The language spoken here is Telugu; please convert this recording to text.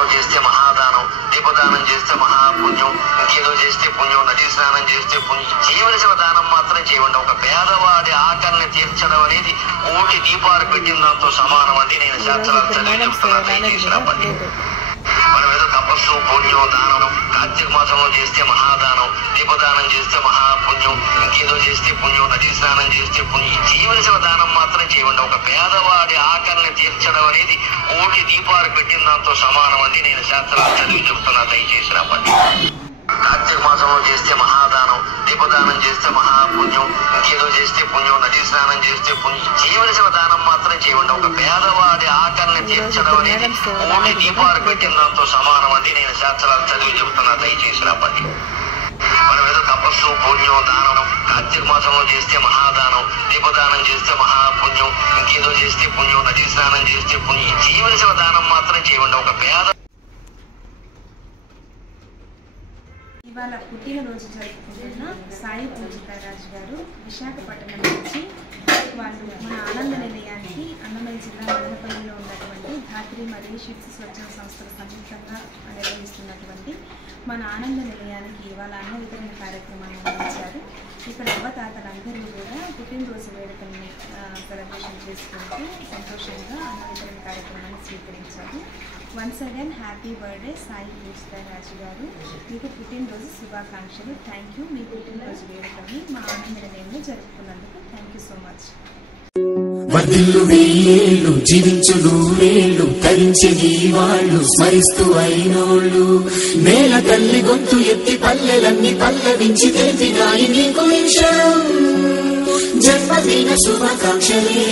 మాసంలో చేస్తే మహాదానం, దీపదానం చేస్తే మహాపుణ్యం, ఇంకేదో చేస్తే పుణ్యం, నదీ స్నానం చేస్తే పుణ్యం. చేయవలసిన దానం మాత్రం చేయండి. ఒక పేదవాడి ఆకలిని తీర్చడం అనేది కోటి దీపాలు పెట్టిన దాంతో సమానం అండి. నేను శాస్త్రాలు చదివి చెప్తున్నా, దయచేసి నమ్మండి. మనం ఏదో తపస్సు, పుణ్యం, దానం కార్తీక మాసంలో చేస్తే మహాదానం, దీపదానం చేస్తే మహాపుణ్యం, ఇంకేదో చేస్తే పుణ్యం, నదీ స్నానం చేస్తే పుణ్యం. చేయవలసిన దానం మాత్రం చేయండి. ఒక పేదవాడి ఆకలిని తీర్చడం అనేది కోటి దీపాలు పెట్టిన దాంతో సమానం అండి. నేను శాస్త్రాలు చదివి చెప్తున్నా, దయచేసి నమ్మండి. కార్తీక మాసంలో చేస్తే మహాదానం, దీపదానం చేస్తే మహాపుణ్యం, ఇంకేదో చేస్తే పుణ్యం, నదీ స్నానం చేస్తే పుణ్యం. చేయవలసిన దానం మాత్రం చేయండి. ఒక పేదవాడి ఆకలిని తీర్చడం అనేది కోటి దీపాలు పెట్టిన దాంతో సమానం అండి. నేను శాస్త్రాలు చదివి చెప్తున్నా, దయచేసి నమ్మండి. మనం ఏదో తపస్సు, పుణ్యం, దానం కార్తీక మాసంలో చేస్తే మహాదానం, దీపదానం చేస్తే మహాపుణ్యం, ఇంకేదో చేస్తే పుణ్యం, నదీ స్నానం చేస్తే పుణ్యం. చేయవలసిన దానం మాత్రం చేయండి. ఒక పేద ఇవాళ పుట్టినరోజు జరుపుకుంటున్న సాయి పూజితారాజు గారు విశాఖపట్నం నుంచి వాళ్ళు మన ఆనంద నిలయానికి అన్నమయ్య జిల్లా మదనపల్లిలో ఉన్నటువంటి ధాత్రి మరియు షిప్స్ స్వచ్ఛంద సంస్థలు సంయుక్తంగా నిర్వహిస్తున్నటువంటి మన ఆనంద నిలయానికి ఇవాళ అన్న వితరణ కార్యక్రమాన్ని నిర్వహించారు. ఇక్కడ అవ్వతాతలందరూ కూడా పుట్టినరోజు వేడుకల్ని సెలబ్రేషన్ చేసుకుంటూ సంతోషంగా అన్న వితరణ కార్యక్రమాన్ని స్వీకరించారు. Once again happy birthday Sai Pujitharaju గారు, మీకు పుట్టినరోజు శుభాకాంక్షలు. Thank you. మీ పుట్టినరోజు వేడుకని మా ఆనంద నిలయంలో జరుపుకున్నందుకు థ్యాంక్ యూ సో మచ్. వర్ధిల్లు వెయ్యేళ్ళు, జీవించు నూరేళ్ళు, తరించి నీ వాళ్ళు స్మరిస్తూ అయినోళ్ళు. నేల తల్లి గొంతు ఎత్తి పల్లెలన్నీ పల్లవించి తెలిపినాయి నీకు నిమిషం. జన్మదిన శుభాకాంక్షలే.